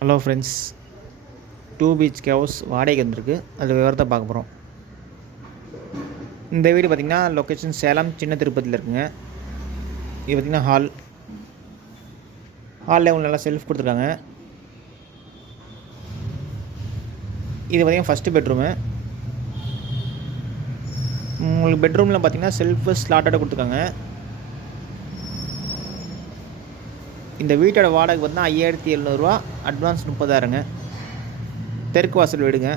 Hello friends, 2 BHK house வாடகைக்கு வந்திருக்கு. அது விவரத்தை பார்க்க போகிறோம். இந்த வீடு பார்த்திங்கன்னா லொக்கேஷன் சேலம் சின்ன திருப்பதியில் இருக்குங்க. இது பார்த்திங்கன்னா ஹாலில் உங்களுக்கு நல்லா செல்ஃப் கொடுத்துருக்காங்க. இது பார்த்திங்கன்னா ஃபஸ்ட்டு பெட்ரூமு. உங்களுக்கு பெட்ரூமில் பார்த்திங்கன்னா செல்ஃபு ஸ்லாட்டடாக கொடுத்துருக்காங்க. இந்த வீட்டோட வாடகை பார்த்தீங்கன்னா 5700 அட்வான்ஸ் 30,000ங்க. தெற்கு வாசல் வீடுங்க.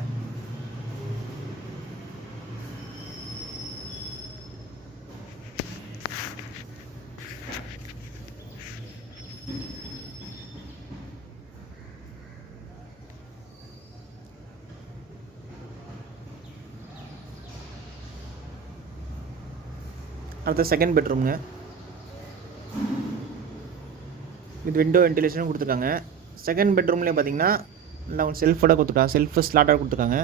அடுத்த செகண்ட் பெட்ரூம்ங்க. வித் விண்டோ வென்டிலேஷனும் கொடுத்துருக்காங்க. செகண்ட் பெட்ரூம்லேயே பார்த்தீங்கன்னா நல்லா அவங்க செல்ஃபோட கொடுத்துருக்காங்க. செல்ஃபு ஸ்லாட்டாக கொடுத்துருக்காங்க.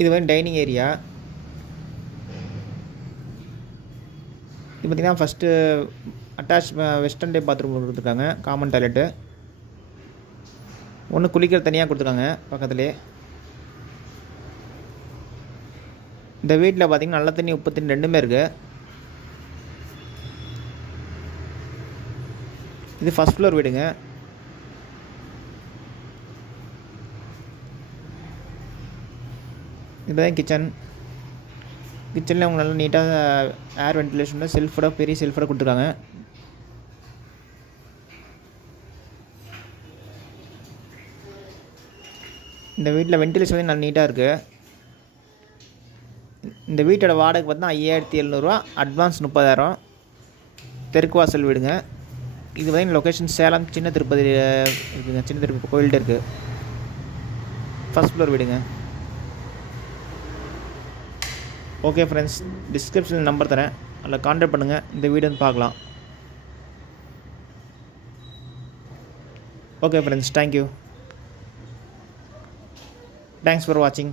இது வந்து டைனிங் ஏரியா. இது பார்த்திங்கன்னா first attach western type bathroom கொடுத்துருக்காங்க. காமன் டாய்லெட்டு ஒன்று குளிக்கிற தனியாக கொடுத்துருக்காங்க பக்கத்துலேயே. இந்த வீட்டில் பார்த்திங்கன்னா நல்ல தண்ணி உப்பு தண்ணி ரெண்டுமே இருக்குது. இது ஃபஸ்ட் ஃப்ளோர் வீடுங்க. இதுதான் கிச்சனில் அவங்க நல்லா நீட்டாக ஏர் வென்டிலேஷனில் செல்ஃபோட பெரிய செல்ஃபோட கொடுத்துருக்காங்க. இந்த வீட்டில் வென்டிலேஷன் வந்து நல்லா நீட்டாக இருக்குது. இந்த வீட்டோட வாடகை பார்த்தீங்கன்னா 5700 அட்வான்ஸ் 30,000. தெற்கு வாசல் வீடுங்க. இது வந்து லொக்கேஷன் சேலம் சின்ன திருப்பதி இருக்குதுங்க. சின்ன திருப்பதி கோயில்கிட்ட இருக்குது. ஃபஸ்ட் ஃப்ளோர் வீடுங்க. ஓகே ஃப்ரெண்ட்ஸ், டிஸ்கிரிப்ஷனில் நம்பர் தரேன், அதில் கான்டாக்ட் பண்ணுங்கள். இந்த வீடு வந்து பார்க்கலாம். Okay friends, thank you. Thanks for watching.